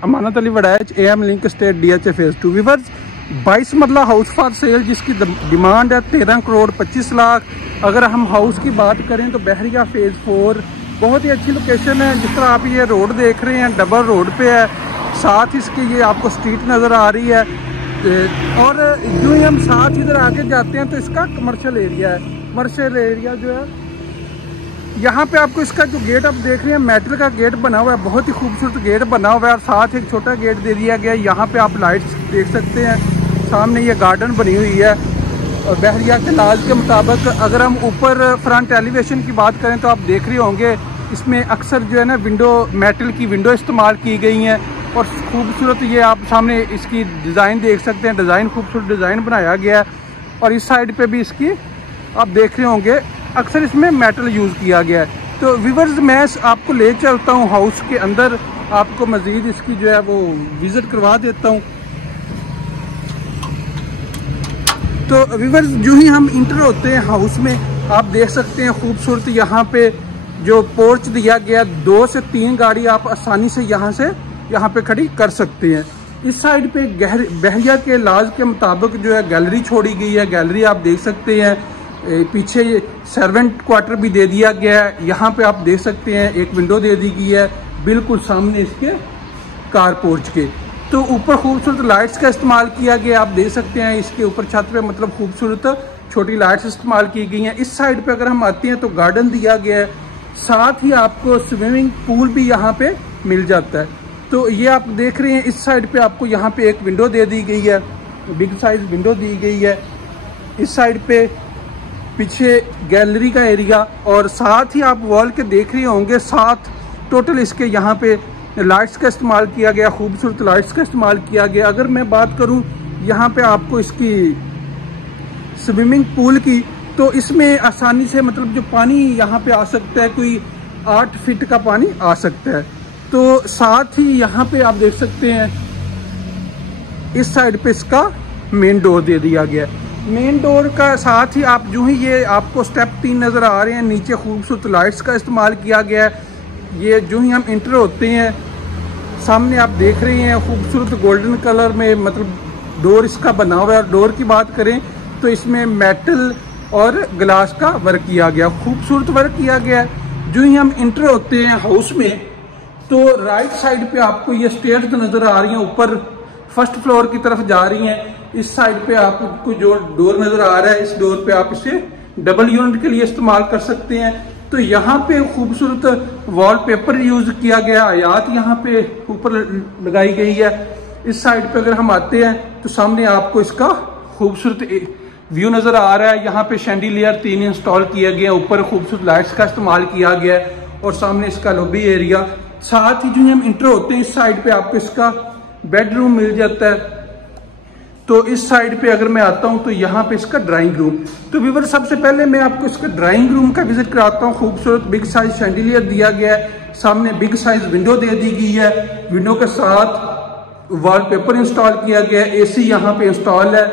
Amanat Ali Waraich, AM link state, DHA phase 2। Viewers 22 मरला house for sale जिसकी demand है 13 करोड़ 25 लाख। अगर हम हाउस की बात करें तो बहरिया फेज 4 बहुत ही अच्छी लोकेशन है। जिस तरह आप ये रोड देख रहे हैं डबल रोड पे है, साथ इसके ये आपको स्ट्रीट नज़र आ रही है। और यूँ ही हम साथ इधर आगे जाते हैं तो इसका कमर्शियल एरिया है। कमर्शियल एरिया जो है यहाँ पे आपको इसका जो गेट आप देख रहे हैं मेटल का गेट बना हुआ है, बहुत ही खूबसूरत गेट बना हुआ है और साथ एक छोटा गेट दे दिया गया है। यहाँ पे आप लाइट्स देख सकते हैं, सामने ये गार्डन बनी हुई है। और बहरिया के लाज के मुताबिक अगर हम ऊपर फ्रंट एलिवेशन की बात करें तो आप देख रहे होंगे इसमें अक्सर जो है ना विंडो मेटल की विंडो इस्तेमाल की गई हैं और खूबसूरत ये आप सामने इसकी डिज़ाइन देख सकते हैं। डिज़ाइन खूबसूरत डिज़ाइन बनाया गया है और इस साइड पे भी इसकी आप देख रहे होंगे अक्सर इसमें मेटल यूज़ किया गया है। तो व्यूअर्स मैं आपको ले चलता हूँ हाउस के अंदर, आपको मज़ीद इसकी जो है वो विज़िट करवा देता हूँ। तो व्यूअर्स जो ही हम इंटर होते हैं हाउस में आप देख सकते हैं खूबसूरत यहाँ पे जो पोर्च दिया गया, 2 से 3 गाड़ी आप आसानी से यहाँ पे खड़ी कर सकते हैं। इस साइड पे बहरिया के लाज के मुताबिक जो है गैलरी छोड़ी गई है। गैलरी आप देख सकते हैं, पीछे सर्वेंट क्वार्टर भी दे दिया गया है। यहाँ पे आप देख सकते हैं एक विंडो दे दी गई है बिल्कुल सामने इसके कार पोर्च के। तो ऊपर खूबसूरत लाइट्स का इस्तेमाल किया गया, आप देख सकते हैं इसके ऊपर छत पे मतलब खूबसूरत छोटी लाइट्स इस्तेमाल की गई हैं। इस साइड पे अगर हम आते हैं तो गार्डन दिया गया है, साथ ही आपको स्विमिंग पूल भी यहाँ पे मिल जाता है। तो ये आप देख रहे हैं इस साइड पे आपको यहाँ पे एक विंडो दे दी गई है, बिग साइज विंडो दी गई है। इस साइड पे पीछे गैलरी का एरिया और साथ ही आप वॉल के देख रहे होंगे, साथ टोटल इसके यहाँ पे लाइट्स का इस्तेमाल किया गया, खूबसूरत लाइट्स का इस्तेमाल किया गया। अगर मैं बात करूँ यहाँ पे आपको इसकी स्विमिंग पूल की, तो इसमें आसानी से मतलब जो पानी यहाँ पे आ सकता है, कोई 8 फीट का पानी आ सकता है। तो साथ ही यहाँ पे आप देख सकते हैं इस साइड पे इसका मेन डोर दे दिया गया है। मेन डोर का साथ ही आप जो ही ये आपको स्टेप 3 नज़र आ रहे हैं, नीचे खूबसूरत लाइट्स का इस्तेमाल किया गया है। ये जो ही हम इंटर होते हैं सामने आप देख रहे हैं खूबसूरत गोल्डन कलर में मतलब डोर इसका बना हुआ है। और डोर की बात करें तो इसमें मेटल और ग्लास का वर्क किया गया, खूबसूरत वर्क किया गया है। जो ही हम इंटर होते हैं हाउस में तो राइट साइड पे आपको ये स्टेयर्स नज़र आ रही हैं, ऊपर फर्स्ट फ्लोर की तरफ जा रही हैं। इस साइड पे आपको जो डोर नज़र आ रहा है, इस डोर पे आप इसे डबल यूनिट के लिए इस्तेमाल कर सकते हैं। तो यहाँ पे खूबसूरत वॉलपेपर यूज किया गया, आयात यहाँ पे ऊपर लगाई गई है। इस साइड पे अगर हम आते हैं तो सामने आपको इसका खूबसूरत व्यू नज़र आ रहा है। यहाँ पे शैंडिलियर 3 इंस्टॉल किया गया, ऊपर खूबसूरत लाइट्स का इस्तेमाल किया गया है और सामने इसका लॉबी एरिया। साथ ही जो हम इंटर होते हैं इस साइड पे आपको इसका बेडरूम मिल जाता है। तो इस साइड पे अगर मैं आता हूं तो यहाँ पे इसका ड्राइंग रूम। तो व्यूअर सबसे पहले मैं आपको इसका ड्राइंग रूम का विजिट कराता हूँ। खूबसूरत बिग साइज शैंडिलियर दिया गया है, सामने बिग साइज विंडो दे दी गई है, विंडो के साथ वॉलपेपर इंस्टॉल किया गया है, AC यहाँ पे इंस्टॉल है।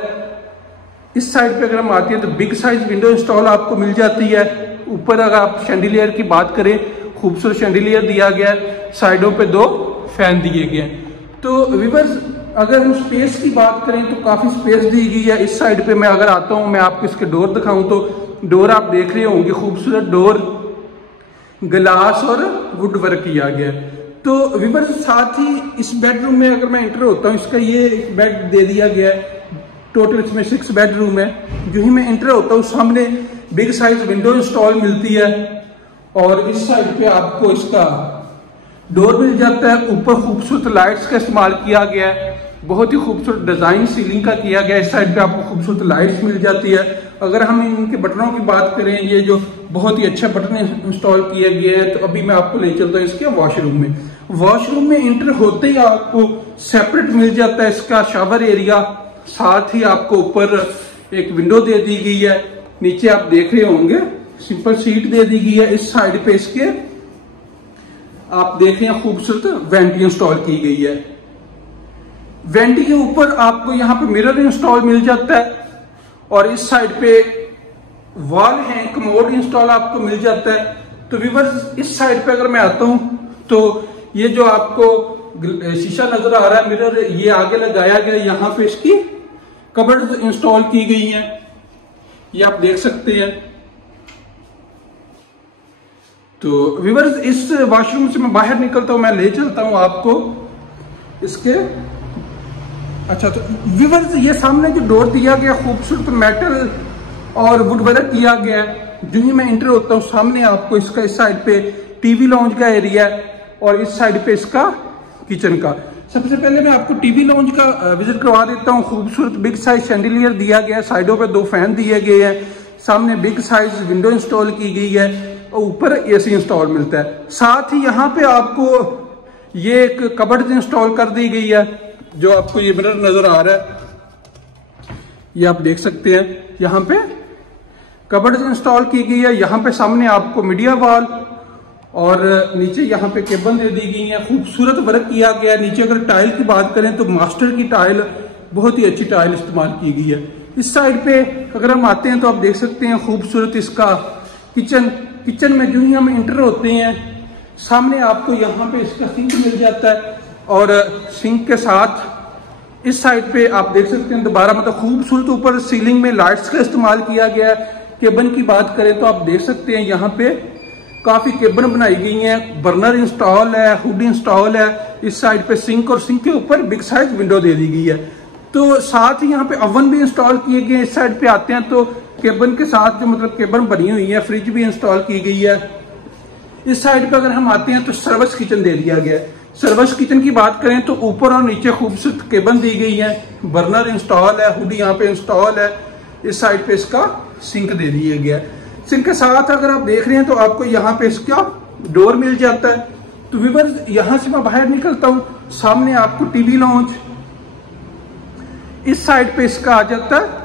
इस साइड पे अगर हम आते हैं तो बिग साइज विंडो इंस्टॉल आपको मिल जाती है। ऊपर अगर आप शैंडिलियर की बात करें, खूबसूरत शैंडिलियर दिया गया है, साइडों पे 2 फैन दिए गए हैं। तो व्यूअर्स अगर हम स्पेस की बात करें तो काफ़ी स्पेस दी गई है। इस साइड पे मैं अगर आता हूँ, मैं आपको इसके डोर दिखाऊं तो डोर आप देख रहे होंगे, खूबसूरत डोर ग्लास और वुड वर्क किया गया है। तो व्यूअर्स साथ ही इस बेडरूम में अगर मैं एंटर होता हूँ, इसका ये बेड दे दिया गया है, टोटल इसमें 6 बेडरूम है। जो ही मैं एंटर होता हूँ सामने बिग साइज विंडो इंस्टॉल मिलती है और इस साइड पे आपको इसका डोर मिल जाता है। ऊपर खूबसूरत लाइट्स का इस्तेमाल किया गया है, बहुत ही खूबसूरत डिजाइन सीलिंग का किया गया है। इस साइड पे आपको खूबसूरत लाइट्स मिल जाती है। अगर हम इनके बटनों की बात करें, ये जो बहुत ही अच्छा बटन इंस्टॉल किए गए हैं, तो अभी मैं आपको ले चलता हूँ इसके वॉशरूम में। वॉशरूम में इंटर होते ही आपको सेपरेट मिल जाता है इसका शावर एरिया, साथ ही आपको ऊपर एक विंडो दे दी गई है। नीचे आप देख रहे होंगे सिंपल सीट दे दी गई है। इस साइड पे इसके आप देख रहे हैं खूबसूरत वेंटी इंस्टॉल की गई है। वेंटी के ऊपर आपको यहाँ पे मिरर इंस्टॉल मिल जाता है और इस साइड पे वॉल है, कमोड इंस्टॉल आपको मिल जाता है। तो व्यूअर्स इस साइड पे अगर मैं आता हूं तो ये जो आपको शीशा नजर आ रहा है, मिरर ये आगे लगाया गया, यहाँ पे इसकी कबर्ड इंस्टॉल की गई है, ये आप देख सकते हैं। तो व्यूअर्स इस वॉशरूम से मैं बाहर निकलता हूं, मैं ले चलता हूं आपको इसके। अच्छा, तो व्यूअर्स ये सामने जो डोर दिया गया खूबसूरत मेटल और वुड वर्क किया गया है। जो ही मैं एंटर होता हूँ सामने आपको इसका इस साइड पे टीवी लॉन्च का एरिया और इस साइड पे इसका किचन का। सबसे पहले मैं आपको टीवी लॉन्च का विजिट करवा देता हूँ। खूबसूरत बिग साइज शैंडिलियर दिया गया है, साइडों पे 2 फैन दिए गए हैं, सामने बिग साइज विंडो इंस्टॉल की गई है और ऊपर एसी इंस्टॉल मिलता है। साथ ही यहाँ पे आपको ये एक कबर्ड इंस्टॉल कर दी गई है, जो आपको ये मिरर नजर आ रहा है, ये आप देख सकते हैं। यहाँ पे कबर्ड इंस्टॉल की गई है, यहाँ पे सामने आपको मीडिया वॉल और नीचे यहाँ पे केबल दे दी गई है। खूबसूरत वर्क किया गया है। नीचे अगर टाइल की बात करें तो मास्टर की टाइल, बहुत ही अच्छी टाइल इस्तेमाल की गई है। इस साइड पे अगर हम आते हैं तो आप देख सकते हैं खूबसूरत इसका किचन में जो ही हम इंटर होते हैं सामने आपको यहाँ पे इसका सिंक मिल जाता है और सिंक के साथ इस साइड पे आप देख सकते हैं दोबारा मतलब खूबसूरत ऊपर सीलिंग में लाइट्स का इस्तेमाल किया गया है। केबन की बात करें तो आप देख सकते हैं यहाँ पे काफी केबन बनाई गई हैं, बर्नर इंस्टॉल है, हुड इंस्टॉल है। इस साइड पे सिंक और सिंक के ऊपर बिग साइज विंडो दे दी गई है। तो साथ ही यहाँ पे ओवन भी इंस्टॉल किए गए। इस साइड पे आते हैं तो केबन के साथ जो मतलब केबन बनी हुई है, फ्रिज भी इंस्टॉल की गई है। इस साइड पे अगर हम आते हैं तो सर्विस किचन दे दिया गया है। सर्विस किचन की बात करें तो ऊपर और नीचे खूबसूरत केबन दी गई है, बर्नर इंस्टॉल है, हुड यहाँ पे इंस्टॉल है। इस साइड पे इसका सिंक दे दिया गया है। सिंक के साथ अगर आप देख रहे हैं तो आपको यहाँ पे इसका डोर मिल जाता है। तो व्यूअर्स यहाँ से मैं बाहर निकलता हूँ, सामने आपको टीवी लॉन्च इस साइड पे इसका आ जाता है।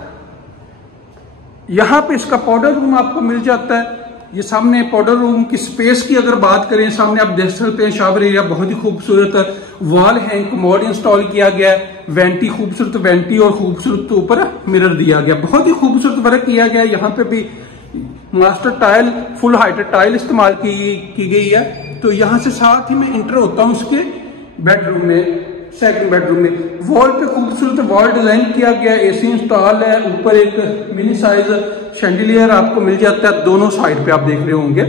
यहाँ पे इसका पाउडर रूम आपको मिल जाता है। ये सामने पाउडर रूम की स्पेस की अगर बात करें, सामने आप देख सकते हैं शावर एरिया बहुत ही खूबसूरत, वॉल हैंग कमोड इंस्टॉल किया गया है, वेंटी खूबसूरत वेंटी और खूबसूरत ऊपर मिरर दिया गया, बहुत ही खूबसूरत वर्क किया गया। यहाँ पे भी master tile, full height tile इस्तेमाल की गई है। तो यहाँ से साथ ही मैं इंटर होता हूँ उसके बेडरूम में, सेकंड बेडरूम में। वॉल पे खूबसूरत वॉल डिजाइन किया गया, एसी इंस्टॉल है, ऊपर एक मिनी साइज शैंडिलियर आपको मिल जाता है दोनों साइड पे, आप देख रहे होंगे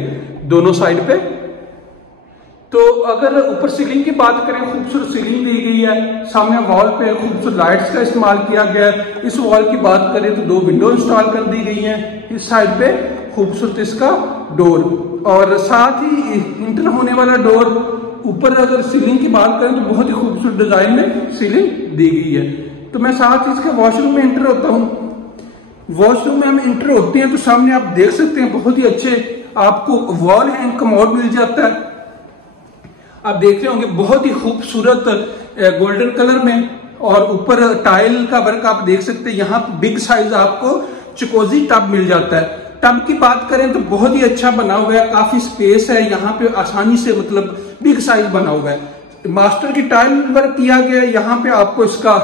दोनों साइड पे। तो अगर ऊपर सीलिंग की बात करें, खूबसूरत सीलिंग दी गई है, सामने वॉल पे खूबसूरत लाइट्स का इस्तेमाल किया गया है। इस वॉल की बात करें तो 2 विंडो इंस्टॉल कर दी गई हैं। इस साइड पे खूबसूरत इसका डोर और साथ ही इंटर होने वाला डोर। ऊपर अगर सीलिंग की बात करें तो बहुत ही खूबसूरत डिजाइन में सीलिंग दी गई है। तो मैं साथ ही इसके वॉशरूम में इंटर होता हूँ। वॉशरूम में हम इंटर होते हैं तो सामने आप देख सकते हैं बहुत ही अच्छे आपको वॉल हैंग कमोड मिल जाता है। आप देख रहे होंगे बहुत ही खूबसूरत गोल्डन कलर में और ऊपर टाइल का वर्क आप देख सकते हैं। यहाँ पे बिग साइज आपको चिकोजी टब मिल जाता है। टब की बात करें तो बहुत ही अच्छा बना हुआ है, काफी स्पेस है यहाँ पे, आसानी से मतलब बिग साइज बना हुआ है। मास्टर की टाइल वर्क किया गया। यहाँ पे आपको इसका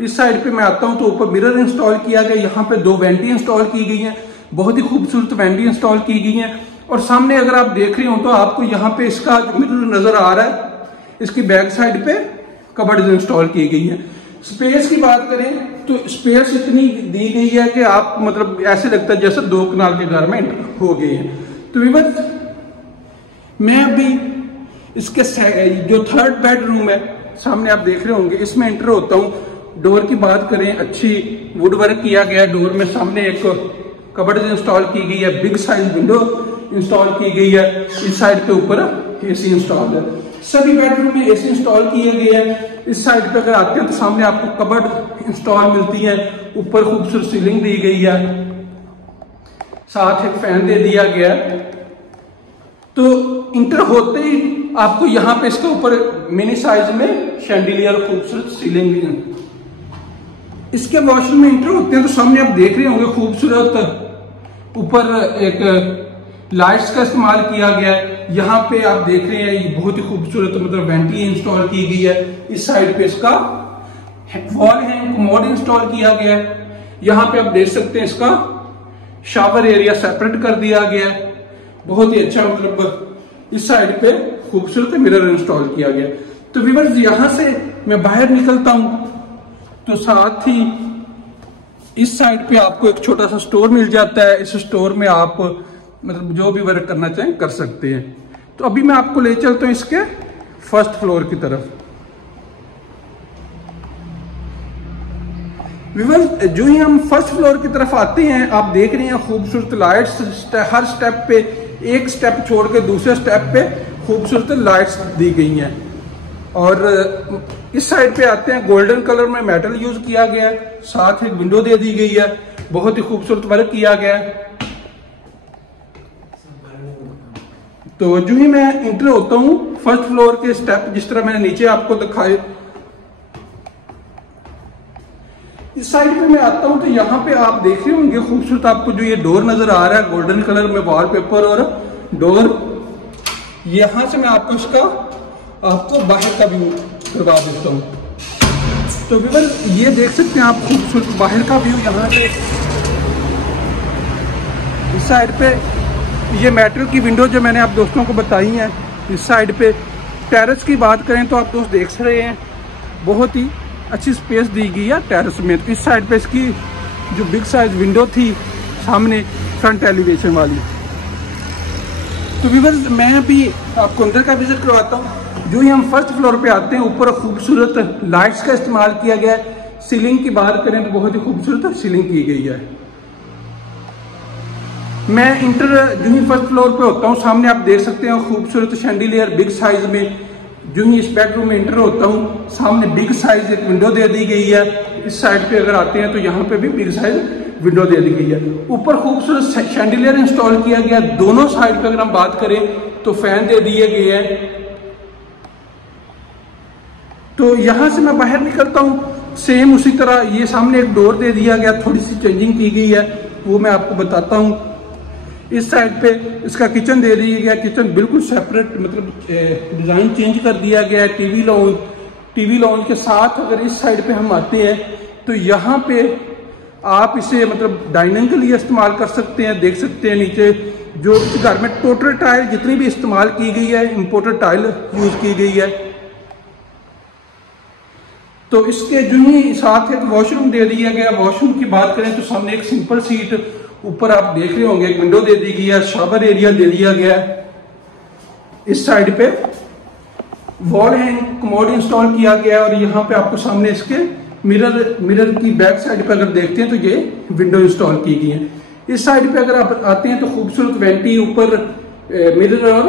इस साइड पे मैं आता हूँ तो ऊपर मिरर इंस्टॉल किया गया। यहाँ पे 2 वेंटी इंस्टॉल की गई हैं, बहुत ही खूबसूरत वेंटी इंस्टॉल की गई हैं। और सामने अगर आप देख रहे हो तो आपको यहाँ पे इसका मिरर नजर आ रहा है, इसकी बैक साइड पे कबर्ड इंस्टॉल की गई है। स्पेस की बात करें तो स्पेस इतनी दी गई है कि आप मतलब ऐसे लगता है जैसे 2 कनाल के घर में हो गए हैं। तो व्यूअर्स मैं अभी इसके जो थर्ड बेडरूम है सामने आप देख रहे होंगे, इसमें एंटर होता हूँ। डोर की बात करें, अच्छी वुड वर्क किया गया डोर में, सामने एक कबर्ड इंस्टॉल की गई है, बिग साइज विंडो इंस्टॉल की गई है। इस साइड पे ऊपर एसी इंस्टॉल है, सभी बेडरूम में एसी इंस्टॉल किए गए हैं। इस साइड पे अगर आते हैं तो सामने आपको कबर्ड इंस्टॉल मिलती है, ऊपर खूबसूरत सीलिंग दी गई है, साथ एक फैन दे दिया गया है। तो इंटर होते ही आपको यहाँ पे इसके ऊपर मिनी साइज में शैंडिलियर खूबसूरत सीलिंग। इसके वॉशरूम में इंटर होते हैं तो सामने आप देख रहे होंगे खूबसूरत ऊपर एक लाइट्स का इस्तेमाल किया गया है। यहाँ पे आप देख रहे हैं ये बहुत ही खूबसूरत मतलब वेंटी इंस्टॉल की गई है। इस साइड पे इसका वॉल हैंग कमोड इंस्टॉल किया गया है। यहाँ पे आप देख सकते हैं इसका शावर एरिया सेपरेट कर दिया गया है, बहुत ही अच्छा मतलब इस साइड पे खूबसूरत मिरर इंस्टॉल किया गया। तो व्यूअर्स यहाँ से मैं बाहर निकलता हूँ तो साथ ही इस साइड पे आपको एक छोटा सा स्टोर मिल जाता है। इस स्टोर में आप मतलब जो भी वर्क करना चाहें कर सकते हैं। तो अभी मैं आपको ले चलता हूँ इसके फर्स्ट फ्लोर की तरफ। व्यूअर्स जो ही हम फर्स्ट फ्लोर की तरफ आते हैं, आप देख रहे हैं खूबसूरत लाइट्स, हर स्टेप पे एक स्टेप छोड़ के दूसरे स्टेप पे खूबसूरत लाइट्स दी गई हैं। और इस साइड पे आते हैं, गोल्डन कलर में मेटल यूज किया गया है, साथ एक विंडो दे दी गई है, बहुत ही खूबसूरत वर्क किया गया है। तो जो ही मैं इंटर होता हूँ फर्स्ट फ्लोर के स्टेप जिस तरह मैंने नीचे आपको दिखाए, इस साइड पे मैं आता हूं तो यहाँ पे आप देख रहे होंगे खूबसूरत आपको जो ये डोर नजर आ रहा है गोल्डन कलर में, वॉलपेपर और डोर। यहां से मैं आपको बाहर का व्यू करवा देता हूँ। तो व्यूअर्स ये देख सकते हैं आप खूबसूरत बाहर का व्यू। यहाँ से इस साइड पे ये मेटल की विंडो जो मैंने आप दोस्तों को बताई है। इस साइड पे टेरेस की बात करें तो आप दोस्त देख रहे हैं बहुत ही अच्छी स्पेस दी गई है टेरेस में। तो इस साइड पे इसकी जो बिग साइज विंडो थी सामने फ्रंट एलिवेशन वाली। तो व्यूअर्स मैं अभी आपको अंदर का विजिट करवाता हूँ। जो ही हम फर्स्ट फ्लोर पे आते हैं, ऊपर खूबसूरत लाइट्स का इस्तेमाल किया गया है। सीलिंग की बात करें तो बहुत ही खूबसूरत सीलिंग की गई है। मैं इंटर जो ही फर्स्ट फ्लोर पे होता हूँ, सामने आप देख सकते हैं खूबसूरत शैंडिलियर बिग साइज में। जो ही इस बेडरूम में इंटर होता हूँ, सामने बिग साइज एक विंडो दे दी गई है। इस साइड पे अगर आते हैं तो यहाँ पे भी बिग साइज विंडो दे दी गई है। ऊपर खूबसूरत शैंडिलियर इंस्टॉल किया गया। दोनों साइड पे अगर हम बात करें तो फैन दे दिए गए हैं। तो यहाँ से मैं बाहर निकलता हूँ, सेम उसी तरह ये सामने एक डोर दे दिया गया, थोड़ी सी चेंजिंग की गई है, वो मैं आपको बताता हूँ। इस साइड पे इसका किचन दे दिया गया। किचन बिल्कुल सेपरेट, मतलब डिजाइन चेंज कर दिया गया है। टीवी लॉन्च के साथ अगर इस साइड पे हम आते हैं तो यहाँ पे आप इसे मतलब डाइनिंग के लिए इस्तेमाल कर सकते हैं। देख सकते हैं नीचे जो इस घर में टोटल टाइल जितनी भी इस्तेमाल की गई है, इंपोर्टेड टाइल यूज की गई है। तो इसके जो ही साथ एक वॉशरूम दे दिया गया। वॉशरूम की बात करें तो सामने एक सिंपल सीट, ऊपर आप देख रहे होंगे एक विंडो दे दी गई है, शावर एरिया दे दिया गया है। इस साइड पे वॉल हैंग कमोड इंस्टॉल किया गया है। और यहाँ पे आपको सामने इसके मिरर की बैक साइड पे अगर देखते हैं तो ये विंडो इंस्टॉल की गई है। इस साइड पे अगर आप आते हैं तो खूबसूरत वेंटी, ऊपर मिरर और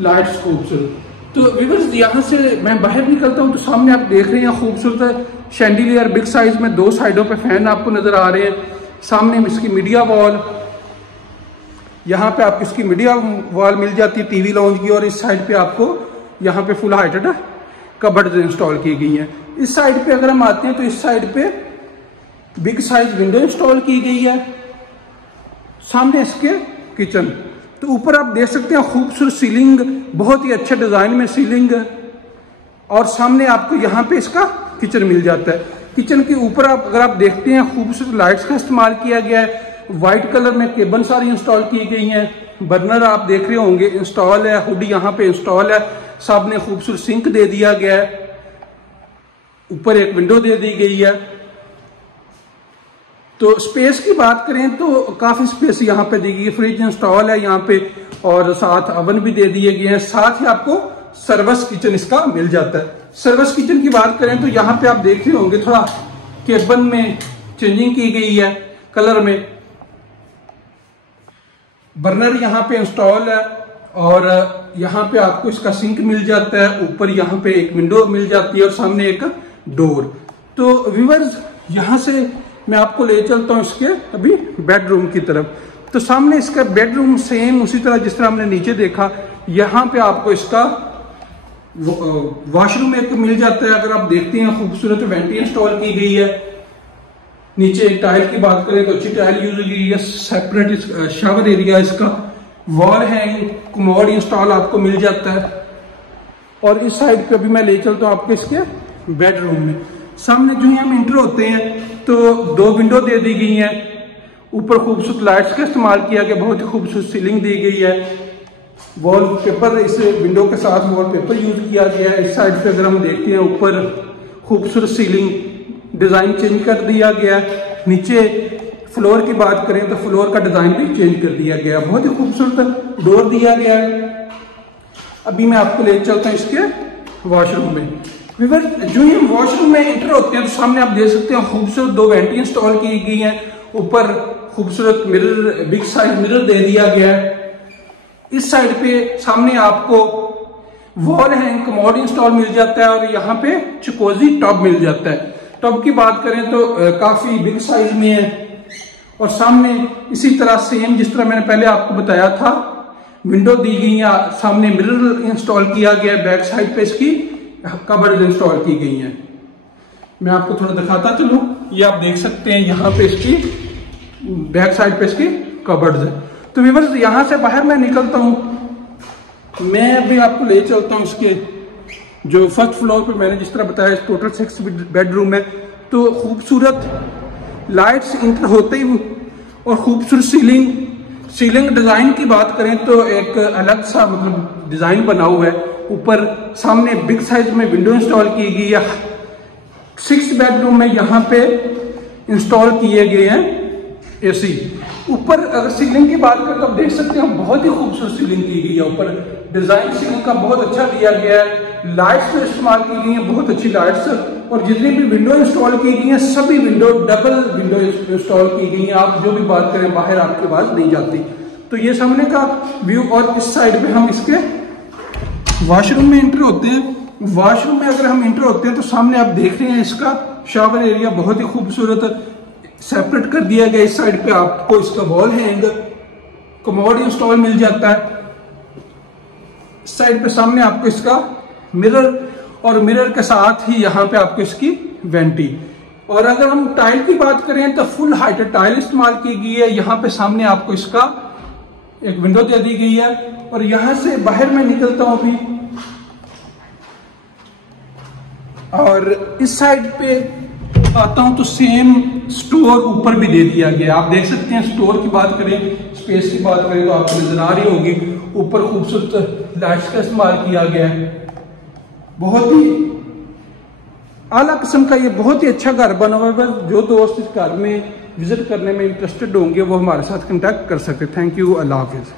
लाइट्स खूबसूरत। तो व्यूअर्स यहाँ से मैं बाहर निकलता हूँ तो सामने आप देख रहे हैं खूबसूरत शैंडिलियर बिग साइज में, दो साइडों पे फैन आपको नजर आ रहे हैं। सामने इसकी मीडिया वॉल, यहाँ पे आप इसकी मीडिया वॉल मिल जाती है टीवी लॉन्च की। और इस साइड पे आपको यहाँ पे फुल हाइटेड कबर्ड इंस्टॉल की गई हैं। इस साइड पे अगर हम आते हैं तो इस साइड पे बिग साइज विंडो इंस्टॉल की गई है। सामने इसके किचन, तो ऊपर आप देख सकते हैं खूबसूरत सीलिंग, बहुत ही अच्छे डिजाइन में सीलिंग। और सामने आपको यहाँ पे इसका किचन मिल जाता है। किचन के ऊपर आप अगर आप देखते हैं खूबसूरत लाइट्स का इस्तेमाल किया गया है। व्हाइट कलर में केबल सारी इंस्टॉल की गई हैं। बर्नर आप देख रहे होंगे इंस्टॉल है, हुड यहाँ पे इंस्टॉल है। सामने खूबसूरत सिंक दे दिया गया है, ऊपर एक विंडो दे दी गई है। तो स्पेस की बात करें तो काफी स्पेस यहाँ पे दी गई है। फ्रिज इंस्टॉल है यहाँ पे और साथ ओवन भी दे दिए गए हैं। साथ ही आपको सर्विस किचन इसका मिल जाता है। सर्विस किचन की बात करें तो यहाँ पे आप देख रहे होंगे थोड़ा केबन में चेंजिंग की गई है कलर में। बर्नर यहाँ पे इंस्टॉल है और यहाँ पे आपको इसका सिंक मिल जाता है। ऊपर यहाँ पे एक विंडो मिल जाती है और सामने एक डोर। तो व्यूअर्स यहाँ से मैं आपको ले चलता हूँ इसके अभी बेडरूम की तरफ। तो सामने इसका बेडरूम सेम उसी तरह जिस तरह हमने नीचे देखा। यहाँ पे आपको इसका वॉशरूम एक मिल जाता है। अगर आप देखते हैं खूबसूरत वेंटी इंस्टॉल की गई है। नीचे एक टाइल की बात करें तो अच्छी टाइल यूज की गई है। सेपरेट शावर एरिया इसका, वॉल हैंग कमोड इंस्टॉल आपको मिल जाता है। और इस साइड पे अभी मैं ले चलता हूँ आपको इसके बेडरूम में। सामने जो ही हम इंटर होते हैं तो दो विंडो दे दी गई हैं। ऊपर खूबसूरत लाइट्स का इस्तेमाल किया गया, बहुत ही खूबसूरत सीलिंग दी गई है। वॉलपेपर इस विंडो के साथ वॉलपेपर यूज किया गया है। इस साइड पे अगर हम देखते हैं ऊपर खूबसूरत सीलिंग डिजाइन चेंज कर दिया गया है। नीचे फ्लोर की बात करें तो फ्लोर का डिजाइन भी चेंज कर दिया गया, बहुत ही खूबसूरत डोर दिया गया है। अभी मैं आपको ले चलता हूँ इसके वॉशरूम में। जो ही हम वॉशरूम में एंटर होते हैं तो सामने आप देख सकते हैं खूबसूरत 2 वेंटी इंस्टॉल की गई हैं। ऊपर खूबसूरत मिरर, बिग साइज मिरर दे दिया गया है। इस साइड पे सामने आपको वॉल हैंग कमोड इंस्टॉल मिल जाता है और यहाँ पे चिकोजी टब मिल जाता है। टब की बात करें तो काफी बिग साइज में है और सामने इसी तरह सेम जिस तरह मैंने पहले आपको बताया था विंडो दी गई है, सामने मिरर इंस्टॉल किया गया है, बैक साइड पे इसकी कबर्ड इंस्टॉल की गई है। मैं आपको थोड़ा दिखाता चलूं, ये आप देख सकते हैं यहाँ पे इसकी बैक साइड पे इसकी कबर्ड है। तो व्यूअर्स यहाँ से बाहर मैं निकलता हूँ, मैं अभी आपको ले चलता हूँ इसके जो फर्स्ट फ्लोर पे मैंने जिस तरह बताया टोटल 6 बेडरूम है। तो खूबसूरत लाइट्स इंटर होते ही और खूबसूरत सीलिंग डिजाइन की बात करें तो एक अलग सा मतलब डिजाइन बना हुआ है। ऊपर सामने बिग साइज में विंडो इंस्टॉल की गई है। 6 बेडरूम में यहाँ पे इंस्टॉल किए गए हैं एसी। ऊपर अगर सीलिंग की बात करें तो आप देख सकते हैं बहुत ही खूबसूरत सीलिंग की गई है। ऊपर डिजाइन सीलिंग का बहुत अच्छा दिया गया है। लाइट्स में इस्तेमाल की गई है, बहुत अच्छी लाइट्स, और जितनी भी विंडो इंस्टॉल की गई है सभी विंडो डबल विंडो इंस्टॉल की गई है। आप जो भी बात करें बाहर आपकी आवाज नहीं जाती। तो ये सामने का व्यू। और इस साइड पे हम इसके वॉशरूम में एंटर होते हैं। वॉशरूम में अगर हम एंटर होते हैं तो सामने आप देख रहे हैं इसका शावर एरिया बहुत ही खूबसूरत सेपरेट कर दिया गया। इस साइड पे आपको इसका वॉल हैंग कमोड इंस्टॉल मिल जाता है। इस साइड पे सामने आपको इसका मिरर और मिरर के साथ ही यहाँ पे आपको इसकी वेंटी। और अगर हम टाइल की बात करें तो फुल हाइट टाइल इस्तेमाल की गई है। यहाँ पे सामने आपको इसका एक विंडो दे दी गई है। और यहां से बाहर मैं निकलता हूं अभी, और इस साइड पे आता हूं तो सेम स्टोर ऊपर भी दे दिया गया। आप देख सकते हैं स्टोर की बात करें, स्पेस की बात करें तो आपको नजर आ रही होगी ऊपर खूबसूरत लाइट्स का इस्तेमाल किया गया है। बहुत ही आला किस्म का ये बहुत ही अच्छा घर बना हुआ है। जो दोस्त इस घर में विजिट करने में इंटरेस्टेड होंगे वो हमारे साथ कांटेक्ट कर सकते। Thank you, Allah Hafiz.